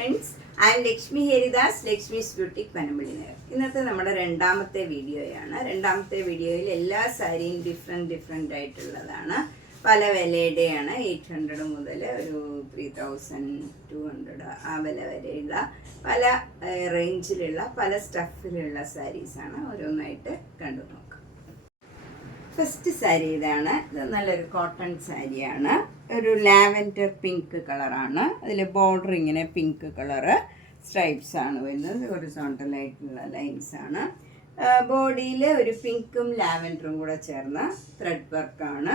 Friends, I M Lakshmi Haridas, Lakshmi's boutique Panampilly Nagar. ഇന്നത്തെ നമ്മുടെ രണ്ടാമത്തെ വീഡിയോയാണ്. രണ്ടാമത്തെ വീഡിയോയിൽ എല്ലാ സാരിയും ഡിഫറെൻ്റ് ആയിട്ടുള്ളതാണ്. പല വിലയുടെയാണ്. 800 മുതൽ ഒരു 3200 ആ വില വരെയുള്ള പല റേഞ്ചിലുള്ള പല സ്റ്റഫിലുള്ള സാരീസാണ്. ഓരോന്നായിട്ട് കണ്ടു നോക്കാം. ഫസ്റ്റ് സാരി ഇതാണ്. ഇത് നല്ലൊരു കോട്ടൺ സാരിയാണ്. ഒരു ലാവൻഡർ പിങ്ക് കളറാണ്. അതിൽ ബോർഡർ ഇങ്ങനെ പിങ്ക് കളറ് സ്ട്രൈപ്സ് ആണ് വരുന്നത്. ഹൊറിസോണ്ടൽ ആയിട്ടുള്ള ലൈൻസ് ആണ്. ബോഡിയിൽ ഒരു പിങ്കും ലാവൻഡറും കൂടെ ചേർന്ന ത്രെഡ് വർക്കാണ്.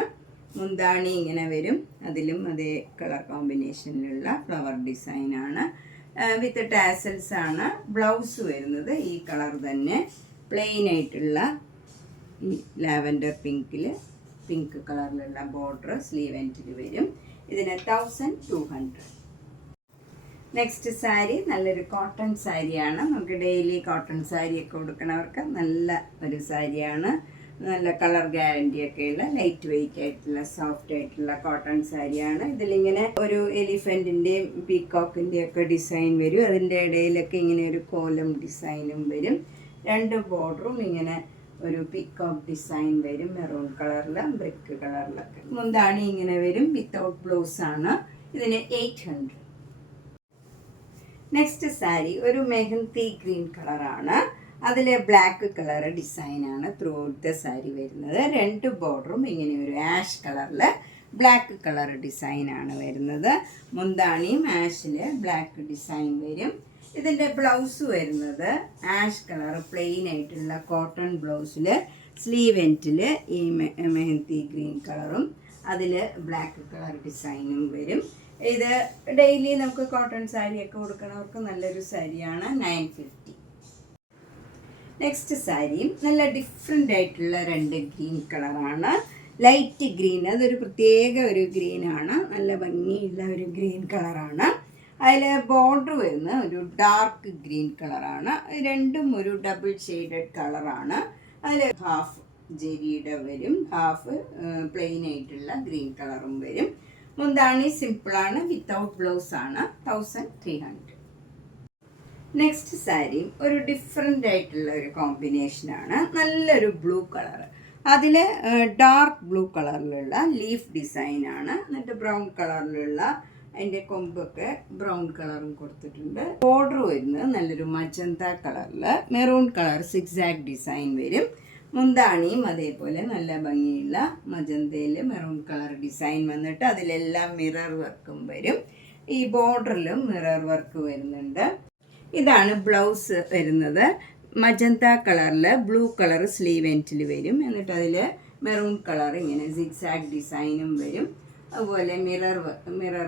മുന്താണി ഇങ്ങനെ വരും. അതിലും അതേ കളർ കോമ്പിനേഷനിലുള്ള ഫ്ലവർ ഡിസൈനാണ്. വിത്ത് ടാസൽസ് ആണ്. ബ്ലൗസ് വരുന്നത് ഈ കളർ തന്നെ, പ്ലെയിൻ ആയിട്ടുള്ള ഈ ലാവൻഡർ പിങ്കിൽ പിങ്ക് കളറിലുള്ള ബോർഡർ സ്ലീവ് എൻഡിൽ വരും. ഇതിന് 1200. നെക്സ്റ്റ് സാരി നല്ലൊരു കോട്ടൺ സാരിയാണ്. നമുക്ക് ഡെയിലി കോട്ടൺ സാരിയൊക്കെ കൊടുക്കണവർക്ക് നല്ല ഒരു സാരിയാണ്. നല്ല കളർ ഗ്യാരണ്ടിയൊക്കെയുള്ള ലൈറ്റ് വെയിറ്റ് ആയിട്ടുള്ള സോഫ്റ്റ് ആയിട്ടുള്ള കോട്ടൺ സാരിയാണ്. ഇതിലിങ്ങനെ ഒരു എലിഫൻറ്റിൻ്റെയും പീക്കോക്കിൻ്റെയും ഒക്കെ ഡിസൈൻ വരും. അതിൻ്റെ ഇടയിലൊക്കെ ഇങ്ങനെ ഒരു കോലം ഡിസൈനും വരും. രണ്ട് ബോർഡറും ഇങ്ങനെ ഒരു പീക്കോക്ക് ഡിസൈൻ വരും. മെറൂൺ കളറിൽ ബ്രിക്ക് കളറിലൊക്കെ. മുന്താണി ഇങ്ങനെ വരും. വിത്തൗട്ട് ബ്ലൗസ് ആണ്. ഇതിന് 800. നെക്സ്റ്റ് സാരി ഒരു മെഹന്തി ഗ്രീൻ കളറാണ്. അതിൽ ബ്ലാക്ക് കളർ ഡിസൈനാണ് ത്രൂ ഔട്ട് ദ സാരി വരുന്നത്. രണ്ട് ബോർഡറും ഇങ്ങനെ ഒരു ആഷ് കളറിൽ ബ്ലാക്ക് കളർ ഡിസൈനാണ് വരുന്നത്. മുന്താണിയും ആഷിൽ ബ്ലാക്ക് ഡിസൈൻ വരും. ഇതിൻ്റെ ബ്ലൗസ് വരുന്നത് ആഷ് കളർ പ്ലെയിൻ ആയിട്ടുള്ള കോട്ടൺ ബ്ലൗസിൽ സ്ലീവ് എൻഡിൽ ഈ മെഹന്തി ഗ്രീൻ കളറും അതിൽ ബ്ലാക്ക് കളർ ഡിസൈനും വരും. ഇത് ഡെയിലി നമുക്ക് കോട്ടൺ സാരിയൊക്കെ കൊടുക്കണവർക്ക് നല്ലൊരു സാരിയാണ്. 950. നെക്സ്റ്റ് സാരിയും നല്ല ഡിഫറെൻ്റ് ആയിട്ടുള്ള രണ്ട് ഗ്രീൻ കളറാണ്. ലൈറ്റ് ഗ്രീൻ, അതൊരു പ്രത്യേക ഒരു ഗ്രീനാണ്. നല്ല ഭംഗിയുള്ള ഒരു ഗ്രീൻ കളറാണ്. അതിൽ ബോർഡർ വരുന്നത് ഒരു ഡാർക്ക് ഗ്രീൻ കളറാണ്. രണ്ടും ഒരു ഡബിൾ ഷെയ്ഡഡ് കളറാണ്. അതിൽ ഹാഫ് ജെരിയുടെ വരും, ഹാഫ് പ്ലെയിൻ ആയിട്ടുള്ള ഗ്രീൻ കളറും വരും. മുന്താണി സിമ്പിളാണ്. വിത്തൗട്ട് ബ്ലൗസ് ആണ്. 1300. നെക്സ്റ്റ് സാരി ഒരു ഡിഫറെൻ്റ് ആയിട്ടുള്ള ഒരു കോമ്പിനേഷനാണ്. നല്ലൊരു ബ്ലൂ കളർ, അതിൽ ഡാർക്ക് ബ്ലൂ കളറിലുള്ള ലീഫ് ഡിസൈനാണ്. എന്നിട്ട് ബ്രൗൺ കളറിലുള്ള അതിൻ്റെ കൊമ്പൊക്കെ ബ്രൗൺ കളറും കൊടുത്തിട്ടുണ്ട്. ബോർഡർ വരുന്നത് നല്ലൊരു മജന്ത കളറിൽ മെറൂൺ കളർ സിക്സാഗ് ഡിസൈൻ വരും. മുന്താണിയും അതേപോലെ നല്ല ഭംഗിയുള്ള മജന്തയിൽ മെറൂൺ കളർ ഡിസൈൻ വന്നിട്ട് അതിലെല്ലാം മിറർ വർക്കും വരും. ഈ ബോർഡറിലും മിറർ വർക്ക് വരുന്നുണ്ട്. ഇതാണ് ബ്ലൗസ് വരുന്നത്. മജന്ത കളറിൽ ബ്ലൂ കളർ സ്ലീവ് എൻഡിൽ വരും. എന്നിട്ട് അതിൽ മെറൂൺ കളർ ഇങ്ങനെ സിക്സാഗ് ഡിസൈനും വരും. അതുപോലെ മിറർ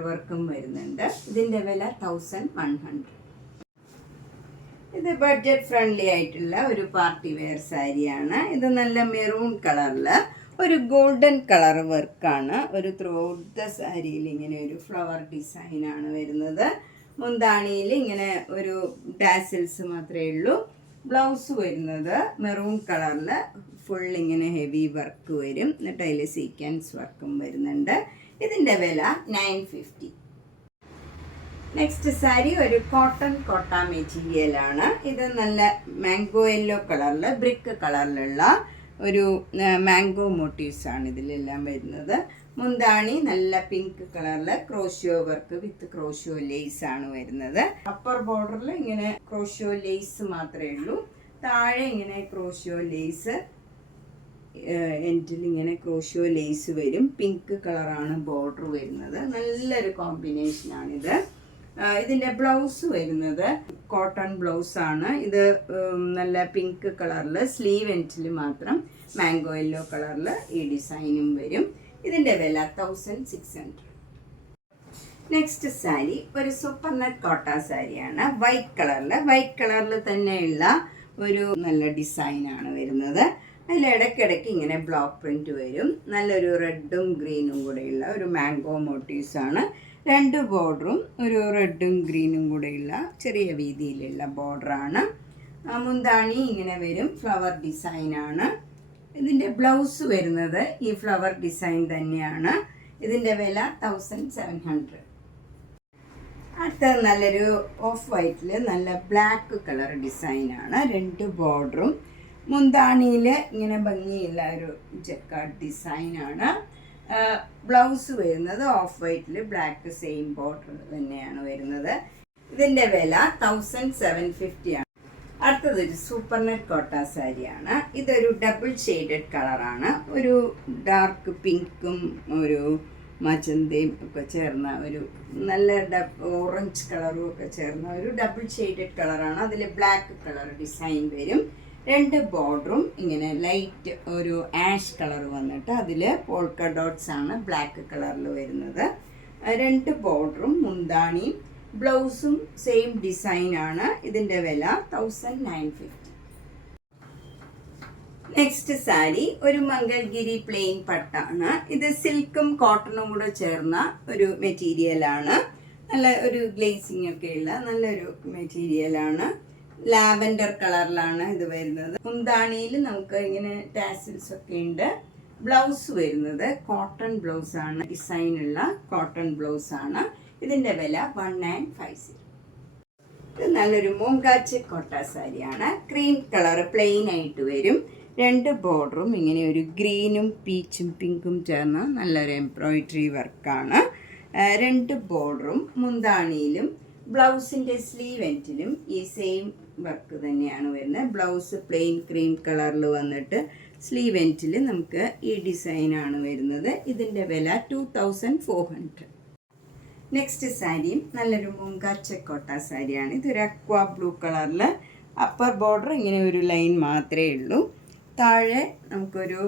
വർക്കും വരുന്നുണ്ട്. ഇതിൻ്റെ വില 1100. ഇത് ബഡ്ജറ്റ് ഫ്രണ്ട്ലി ആയിട്ടുള്ള ഒരു പാർട്ടി വെയർ സാരിയാണ്. ഇത് നല്ല മെറൂൺ കളറിൽ ഒരു ഗോൾഡൻ കളർ വർക്കാണ്. ഒരു ത്രൂ ഔട്ട് ദ സാരിയിൽ ഇങ്ങനെ ഒരു ഫ്ലവർ ഡിസൈനാണ് വരുന്നത്. മുന്താണിയിൽ ഇങ്ങനെ ഒരു ടാസിൽസ് മാത്രമേ ഉള്ളൂ. ബ്ലൗസ് വരുന്നത് മെറൂൺ കളറിൽ ഫുൾ ഇങ്ങനെ ഹെവി വർക്ക് വരും. എന്നിട്ട് അതിൽ സീക്വൻസ് വർക്കും വരുന്നുണ്ട്. ഇതിൻ്റെ വില 950. നെക്സ്റ്റ് സാരി ഒരു കോട്ടൺ കോട്ട മെറ്റീരിയലാണ്. ഇത് നല്ല മാംഗോ യെല്ലോ കളറിൽ ബ്രിക്ക് കളറിലുള്ള ഒരു മാംഗോ മോട്ടീവ്സാണ് ഇതിലെല്ലാം വരുന്നത്. മുന്താണി നല്ല പിങ്ക് കളറിൽ crochet work with crochet lace ആണ് വരുന്നത്. അപ്പർ ബോർഡറിൽ ഇങ്ങനെ ക്രോഷ്യോ ലേസ് മാത്രമേ ഉള്ളൂ. താഴെ ഇങ്ങനെ ക്രോഷ്യോ ലേസ്, എൻഡിൽ ഇങ്ങനെ ക്രോഷ്യോ ലേസ് വരും. പിങ്ക് കളറാണ് ബോർഡർ വരുന്നത്. നല്ലൊരു കോമ്പിനേഷനാണിത്. ഇതിൻ്റെ ബ്ലൗസ് വരുന്നത് കോട്ടൺ ബ്ലൗസാണ്. ഇത് നല്ല പിങ്ക് കളറിൽ സ്ലീവ് എൻഡിൽ മാത്രം മാംഗോ യെല്ലോ കളറിൽ ഈ ഡിസൈനും വരും. ഇതിൻ്റെ വില 1600. നെക്സ്റ്റ് സാരി ഒരു സൂപ്പർ നെറ്റ് കോട്ട സാരിയാണ്. വൈറ്റ് കളറിൽ തന്നെയുള്ള ഒരു നല്ല ഡിസൈനാണ് വരുന്നത്. അതിൽ ഇടയ്ക്കിടയ്ക്ക് ഇങ്ങനെ ബ്ലോക്ക് പ്രിൻറ്റ് വരും. നല്ലൊരു റെഡും ഗ്രീനും കൂടെയുള്ള ഒരു മാംഗോ മോട്ടീവ്സാണ്. രണ്ട് ബോർഡറും ഒരു റെഡും ഗ്രീനും കൂടെയുള്ള ചെറിയ വീതിയിലുള്ള ബോർഡറാണ്. മുന്താണി ഇങ്ങനെ വരും. ഫ്ലവർ ഡിസൈനാണ്. ഇതിൻ്റെ ബ്ലൗസ് വരുന്നത് ഈ ഫ്ലവർ ഡിസൈൻ തന്നെയാണ്. ഇതിൻ്റെ വില 1700. അടുത്തത് നല്ലൊരു ഓഫ് വൈറ്റിൽ നല്ല ബ്ലാക്ക് കളർ ഡിസൈനാണ്. 2 ബോർഡറും മുന്താണിയിൽ ഇങ്ങനെ ഭംഗിയുള്ള ഒരു ജക്കാർഡ് ഡിസൈനാണ്. ബ്ലൗസ് വരുന്നത് ഓഫ് വൈറ്റിൽ ബ്ലാക്ക് സെയിം ബോർഡർ തന്നെയാണ് വരുന്നത്. ഇതിൻ്റെ വില 1750 ആണ്. അടുത്തത് ഒരു സൂപ്പർ നെറ്റ് കോട്ട സാരിയാണ്. ഇതൊരു ഡബിൾ ഷെയ്ഡഡ് കളറാണ്. ഒരു ഡാർക്ക് പിങ്കും ഒരു മജന്തയും ഒക്കെ ചേർന്ന ഒരു നല്ല ഓറഞ്ച് കളറും ഒക്കെ ചേർന്ന ഒരു ഡബിൾ ഷെയ്ഡഡ് കളറാണ്. അതിൽ ബ്ലാക്ക് കളർ ഡിസൈൻ വരും. 2 ബോർഡറും ഇങ്ങനെ ലൈറ്റ് ഒരു ആഷ് കളർ വന്നിട്ട് അതിൽ പോൾക്ക ഡോട്ട്സ് ആണ് ബ്ലാക്ക് കളറിൽ വരുന്നത്. 2 ബോർഡറും മുന്താണിയും ബ്ലൗസും സെയിം ഡിസൈനാണ്. ഇതിൻ്റെ വില 1950. നെക്സ്റ്റ് സാരി ഒരു മംഗൾഗിരി പ്ലെയിൻ പട്ടാണ്. ഇത് സിൽക്കും കോട്ടണും കൂടെ ചേർന്ന ഒരു മെറ്റീരിയലാണ്. നല്ല ഒരു ഗ്ലേസിംഗ് ഒക്കെ ഉള്ള നല്ലൊരു മെറ്റീരിയലാണ്. ലാവൻഡർ കളറിലാണ് ഇത് വരുന്നത്. മുന്താണിയിൽ നമുക്ക് ഇങ്ങനെ ടാസിൽസ് ഒക്കെ ഉണ്ട്. ബ്ലൗസ് വരുന്നത് കോട്ടൺ ബ്ലൗസ് ആണ്. ഡിസൈനുള്ള കോട്ടൺ ബ്ലൗസ് ആണ്. ഇതിൻ്റെ വില 1950. ഇത് നല്ലൊരു മൂങ്കാച്ച് കോട്ട സാരിയാണ്. ക്രീം കളർ പ്ലെയിൻ ആയിട്ട് വരും. 2 ബോർഡറും ഇങ്ങനെ ഒരു ഗ്രീനും പീച്ചും പിങ്കും ചേർന്ന നല്ലൊരു എംബ്രോയിഡറി വർക്കാണ്. 2 ബോർഡറും മുന്താണിയിലും ബ്ലൗസിൻ്റെ സ്ലീവ് എൻഡിലും ഈ സെയിം വർക്ക് തന്നെയാണ് വരുന്നത്. ബ്ലൗസ് പ്ലെയിൻ ക്രീം കളറിൽ വന്നിട്ട് സ്ലീവ് എൻഡിൽ നമുക്ക് ഈ ഡിസൈനാണ് വരുന്നത്. ഇതിൻ്റെ വില 2400. നെക്സ്റ്റ് സാരിയും നല്ലൊരു മൂങ്കാച്ച കോട്ട സാരിയാണ്. ഇതൊരു അക്വാ ബ്ലൂ കളറിൽ അപ്പർ ബോർഡർ ഇങ്ങനെ ഒരു ലൈൻ മാത്രമേ ഉള്ളൂ. താഴെ നമുക്കൊരു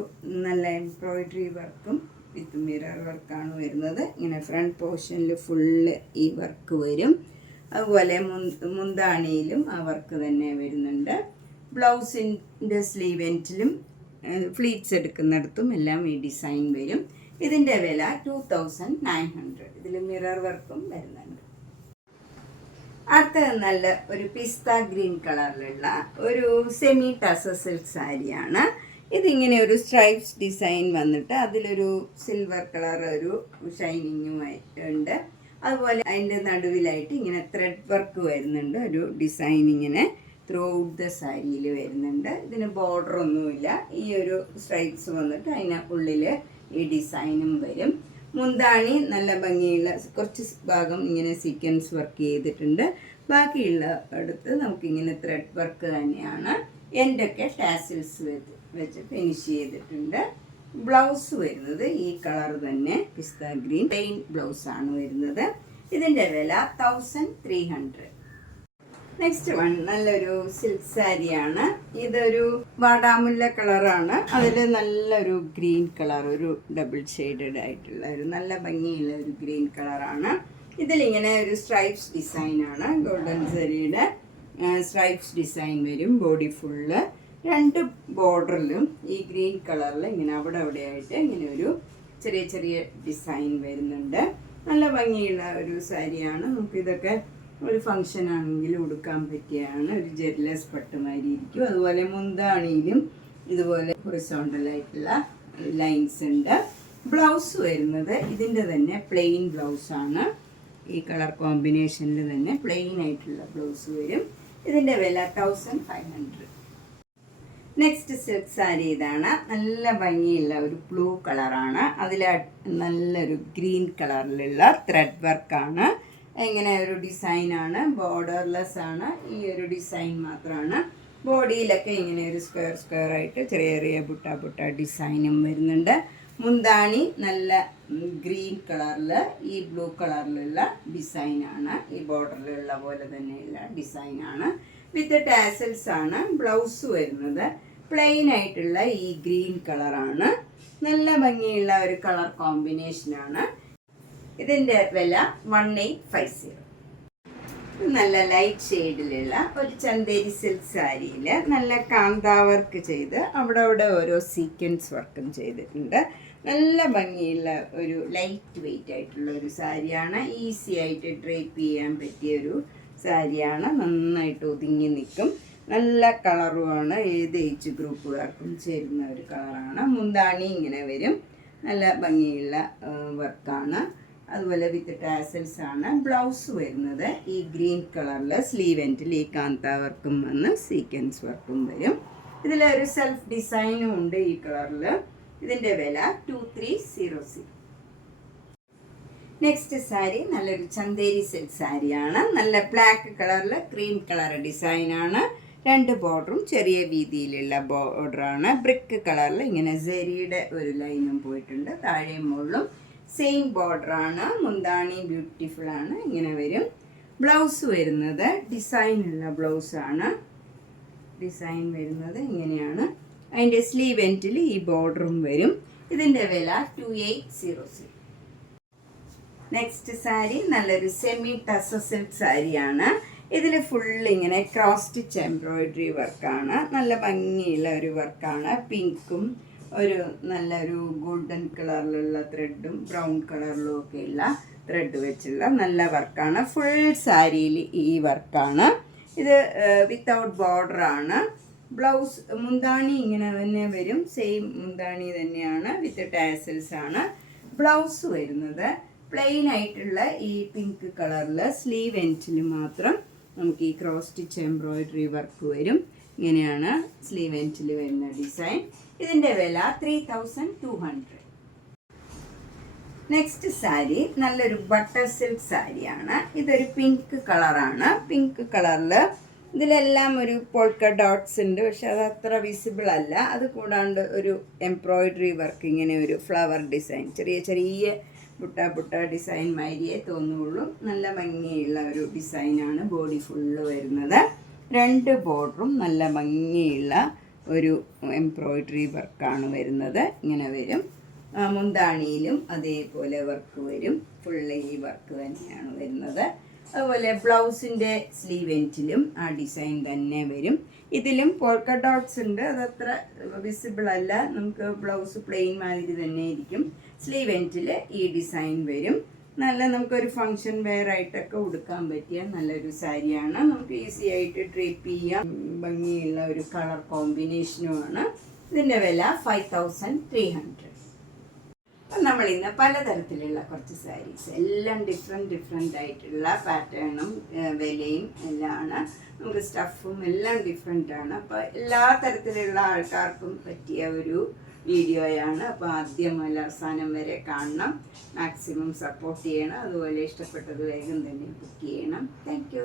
നല്ല എംബ്രോയിഡറി വർക്കും വിത്ത് മിറർ വർക്കാണ് വരുന്നത്. ഇങ്ങനെ ഫ്രണ്ട് പോർഷനിൽ ഫുള്ള് ഈ വർക്ക് വരും. അതുപോലെ മുന്താണിയിലും ആ വർക്ക് തന്നെ വരുന്നുണ്ട്. ബ്ലൗസിൻ്റെ സ്ലീവ് എൻഡിലും ഫ്ലീറ്റ്സ് എടുക്കുന്നിടത്തും എല്ലാം ഈ ഡിസൈൻ വരും. ഇതിൻ്റെ വില 2900. ഇതിൽ മിറർ വർക്കും വരുന്നുണ്ട്. അടുത്തത് നല്ല ഒരു പിസ്ത ഗ്രീൻ കളറിലുള്ള ഒരു സെമി ടസർ സിൽക്ക് സാരിയാണ്. ഇതിങ്ങനെ ഒരു സ്ട്രൈപ്സ് ഡിസൈൻ വന്നിട്ട് അതിലൊരു സിൽവർ കളർ ഒരു ഷൈനിങ്ങുമായിട്ടുണ്ട്. അതുപോലെ അതിൻ്റെ നടുവിലായിട്ട് ഇങ്ങനെ ത്രെഡ് വർക്ക് വരുന്നുണ്ട്. ഒരു ഡിസൈൻ ഇങ്ങനെ ത്രൂ ഔട്ട് ദ സാരിയിൽ വരുന്നുണ്ട്. ഇതിന് ബോർഡർ ഒന്നുമില്ല. ഈ ഒരു സ്ട്രൈപ്സ് വന്നിട്ട് അതിന് ഉള്ളിൽ ഈ ഡിസൈനും വരും. മുന്താണി നല്ല ഭംഗിയുള്ള കുറച്ച് ഭാഗം ഇങ്ങനെ സീക്വൻസ് വർക്ക് ചെയ്തിട്ടുണ്ട്. ബാക്കിയുള്ള അടുത്ത് നമുക്കിങ്ങനെ ത്രെഡ് വർക്ക് തന്നെയാണ്. എൻ്റെയൊക്കെ ടാസിൽസ് വെച്ച് ഫിനിഷ് ചെയ്തിട്ടുണ്ട്. ബ്ലൗസ് വരുന്നത് ഈ കളർ തന്നെ പിസ്ത ഗ്രീൻ പ്ലെയിൻ ബ്ലൗസാണ് വരുന്നത്. ഇതിൻ്റെ വില 1300. നെക്സ്റ്റ് വൺ നല്ലൊരു സിൽക്ക് സാരിയാണ്. ഇതൊരു വാടാമുല്ല കളറാണ്. അതിൽ നല്ലൊരു ഗ്രീൻ കളർ ഒരു ഡബിൾ ഷെയ്ഡഡ് ആയിട്ടുള്ള ഒരു നല്ല ഭംഗിയുള്ള ഒരു ഗ്രീൻ കളറാണ്. ഇതിലിങ്ങനെ ഒരു സ്ട്രൈപ്സ് ഡിസൈനാണ്. ഗോൾഡൻ സാരിയുടെ സ്ട്രൈപ്സ് ഡിസൈൻ വരും ബോഡി ഫുള്ള്. 2 ബോർഡറിലും ഈ ഗ്രീൻ കളറിൽ ഇങ്ങനെ അവിടെ ആയിട്ട് ഇങ്ങനെ ഒരു ചെറിയ ചെറിയ ഡിസൈൻ വരുന്നുണ്ട്. നല്ല ഭംഗിയുള്ള ഒരു സാരിയാണ്. നമുക്കിതൊക്കെ ഒരു ഫങ്ഷൻ ആണെങ്കിലും ഉടുക്കാൻ പറ്റിയാണ്. ഒരു ജെർലെസ് പട്ടുമാതിരി ഇരിക്കും. അതുപോലെ മുന്താണിയിലും ഇതുപോലെ ഹൊറിസോണ്ടലായിട്ടുള്ള ലൈൻസ് ഉണ്ട്. ബ്ലൗസ് വരുന്നത് ഇതിൻ്റെ തന്നെ പ്ലെയിൻ ബ്ലൗസാണ്. ഈ കളർ കോമ്പിനേഷനിൽ തന്നെ പ്ലെയിൻ ആയിട്ടുള്ള ബ്ലൗസ് വരും. ഇതിൻ്റെ വില 1500. നെക്സ്റ്റ് സിൽക്ക് സാരി ഇതാണ്. നല്ല ഭംഗിയുള്ള ഒരു ബ്ലൂ കളറാണ്. അതിൽ നല്ലൊരു ഗ്രീൻ കളറിലുള്ള ത്രെഡ് വർക്കാണ്. ഇങ്ങനെ ഒരു ഡിസൈനാണ്. ബോർഡർലെസ് ആണ്. ഈ ഒരു ഡിസൈൻ മാത്രമാണ്. ബോഡിയിലൊക്കെ ഇങ്ങനെ ഒരു സ്ക്വയർ ആയിട്ട് ചെറിയ ചെറിയ ബുട്ട ഡിസൈനും വരുന്നുണ്ട്. മുന്താണി നല്ല ഗ്രീൻ കളറിൽ ഈ ബ്ലൂ കളറിലുള്ള ഡിസൈനാണ്. ഈ ബോർഡറിലുള്ള പോലെ തന്നെയുള്ള ഡിസൈനാണ്. വിത്ത് ടാസൽസ് ആണ്. ബ്ലൗസ് വരുന്നത് പ്ലെയിൻ ആയിട്ടുള്ള ഈ ഗ്രീൻ കളറാണ്. നല്ല ഭംഗിയുള്ള ഒരു കളർ കോമ്പിനേഷനാണ്. ഇതിൻ്റെ വില 1850. നല്ല ലൈറ്റ് ഷെയ്ഡിലുള്ള ഒരു ചന്തേരി സിൽക്ക് സാരിയിൽ നല്ല കാന്താ വർക്ക് ചെയ്ത് അവിടെ ഓരോ സീക്വൻസ് വർക്കും ചെയ്തിട്ടുണ്ട്. നല്ല ഭംഗിയുള്ള ഒരു ലൈറ്റ് വെയ്റ്റ് ആയിട്ടുള്ള ഒരു സാരിയാണ്. ഈസി ആയിട്ട് ഡ്രേപ്പ് ചെയ്യാൻ പറ്റിയൊരു സാരിയാണ്. നന്നായിട്ട് ഒതുങ്ങി നിൽക്കും. നല്ല കളറുമാണ്. ഏത് ഏജ് ഗ്രൂപ്പുകാർക്കും ചേരുന്ന ഒരു കളറാണ്. മുന്താണി ഇങ്ങനെ വരും. നല്ല ഭംഗിയുള്ള വർക്കാണ്. അതുപോലെ വിത്ത് ടാസൽസ് ആണ്. ബ്ലൗസ് വരുന്നത് ഈ ഗ്രീൻ കളറിൽ സ്ലീവ് എൻഡിൽ ഈ കാന്ത വർക്കും വന്ന് സീക്വൻസ് വർക്കും വരും. ഇതിലൊരു സെൽഫ് ഡിസൈനും ഉണ്ട് ഈ കളറിൽ. ഇതിൻ്റെ വില 2300. നെക്സ്റ്റ് സാരി നല്ലൊരു ചന്തേരി സിൽക്ക് സാരിയാണ്. നല്ല ബ്ലാക്ക് കളറിൽ ക്രീം കളർ ഡിസൈനാണ്. 2 ബോർഡറും ചെറിയ വീതിയിലുള്ള ബോർഡറാണ്. ബ്രിക്ക് കളറിൽ ഇങ്ങനെ സെരിയുടെ ഒരു ലൈനും പോയിട്ടുണ്ട്. താഴെയും മുകളിലും സെയിം ബോർഡറാണ്. മുന്താണി ബ്യൂട്ടിഫുൾ ആണ്, ഇങ്ങനെ വരും. ബ്ലൗസ് വരുന്നത് ഡിസൈനുള്ള ബ്ലൗസാണ്. ഡിസൈൻ വരുന്നത് ഇങ്ങനെയാണ്. അതിൻ്റെ സ്ലീവ് എൻഡിൽ ഈ ബോർഡറും വരും. ഇതിൻ്റെ വില 2800. നെക്സ്റ്റ് സാരി നല്ലൊരു സെമി ടസ സിൽക്ക് സാരിയാണ്. ഇതിൽ ഫുൾ ഇങ്ങനെ ക്രോസ് സ്റ്റിച്ച് എംബ്രോയിഡറി വർക്കാണ്. നല്ല ഭംഗിയുള്ള ഒരു വർക്കാണ്. പിങ്കും ഒരു നല്ലൊരു ഗോൾഡൻ കളറിലുള്ള ത്രെഡും ബ്രൗൺ കളറിലും ഒക്കെയുള്ള ത്രെഡ് വെച്ചുള്ള നല്ല വർക്കാണ്. ഫുൾ സാരിയിൽ ഈ വർക്കാണ്. ഇത് വിത്തൗട്ട് ബോർഡറാണ്. ബ്ലൗസ് മുന്താണി ഇങ്ങനെ തന്നെ വരും. സെയിം മുന്താണി തന്നെയാണ്. വിത്ത് ടാസൽസ് ആണ്. ബ്ലൗസ് വരുന്നത് പ്ലെയിൻ ആയിട്ടുള്ള ഈ പിങ്ക് കളറിൽ സ്ലീവ് എൻഡിൽ മാത്രം നമുക്ക് ഈ ക്രോസ് സ്റ്റിച്ച് എംബ്രോയിഡറി വർക്ക് വരും. ഇങ്ങനെയാണ് സ്ലീവ് എൻഡിൽ വരുന്ന ഡിസൈൻ. ഇതിൻ്റെ വില 3200. നെക്സ്റ്റ് സാരി നല്ലൊരു ബട്ടർ സിൽക്ക് സാരിയാണ്. ഇതൊരു പിങ്ക് കളറാണ്. പിങ്ക് കളറിൽ ഇതിലെല്ലാം ഒരു പോൾക്ക ഡോട്ട്സ് ഉണ്ട്, പക്ഷെ അത് അത്ര വിസിബിൾ അല്ല. അത് കൂടാണ്ട് ഒരു എംബ്രോയിഡറി വർക്ക്, ഇങ്ങനെ ഒരു ഫ്ലവർ ഡിസൈൻ, ചെറിയ ചെറിയ ബുട്ട ഡിസൈൻ മാതിരിയേ തോന്നുള്ളൂ. നല്ല ഭംഗിയുള്ള ഒരു ഡിസൈനാണ്. ബോഡി ഫുള്ള് വരുന്നത്. 2 ബോർഡറും നല്ല ഭംഗിയുള്ള ഒരു എംബ്രോയിഡറി വർക്കാണ് വരുന്നത്. ഇങ്ങനെ വരും. മുന്താണിയിലും അതേപോലെ വർക്ക് വരും. ഫുള്ള് ഈ വർക്ക് തന്നെയാണ് വരുന്നത്. അതുപോലെ ബ്ലൗസിൻ്റെ സ്ലീവ് എൻഡിലും ആ ഡിസൈൻ തന്നെ വരും. ഇതിലും പോൾക്ക ഡോട്ട്സ് ഉണ്ട്, അതത്ര വിസിബിൾ അല്ല. നമുക്ക് ബ്ലൗസ് പ്ലെയിൻ മാതിരി തന്നെ ഇരിക്കും. സ്ലീവ് എൻഡിൽ ഈ ഡിസൈൻ വരും. നല്ല നമുക്കൊരു ഫങ്ഷൻ വെയർ ആയിട്ടൊക്കെ ഉടുക്കാൻ പറ്റിയ നല്ലൊരു സാരിയാണ്. നമുക്ക് ഈസി ആയിട്ട് ഡ്രേപ്പ് ചെയ്യാം. ഭംഗിയുള്ള ഒരു കളർ കോമ്പിനേഷനുമാണ്. ഇതിൻ്റെ വില 5300. അപ്പം നമ്മളിന്ന് പലതരത്തിലുള്ള കുറച്ച് സാരീസ്, എല്ലാം ഡിഫറെൻ്റ് ആയിട്ടുള്ള പാറ്റേണും വിലയും എല്ലാം ആണ്. നമുക്ക് സ്റ്റഫും എല്ലാം ഡിഫറെൻ്റാണ്. അപ്പോൾ എല്ലാ തരത്തിലുള്ള ആൾക്കാർക്കും പറ്റിയ ഒരു വീഡിയോയാണ്. അപ്പോൾ ആദ്യം മുതൽ അവസാനം വരെ കാണണം. മാക്സിമം സപ്പോർട്ട് ചെയ്യണം. അതുപോലെ ഇഷ്ടപ്പെട്ടത് വേഗം തന്നെ ബുക്ക് ചെയ്യണം. താങ്ക്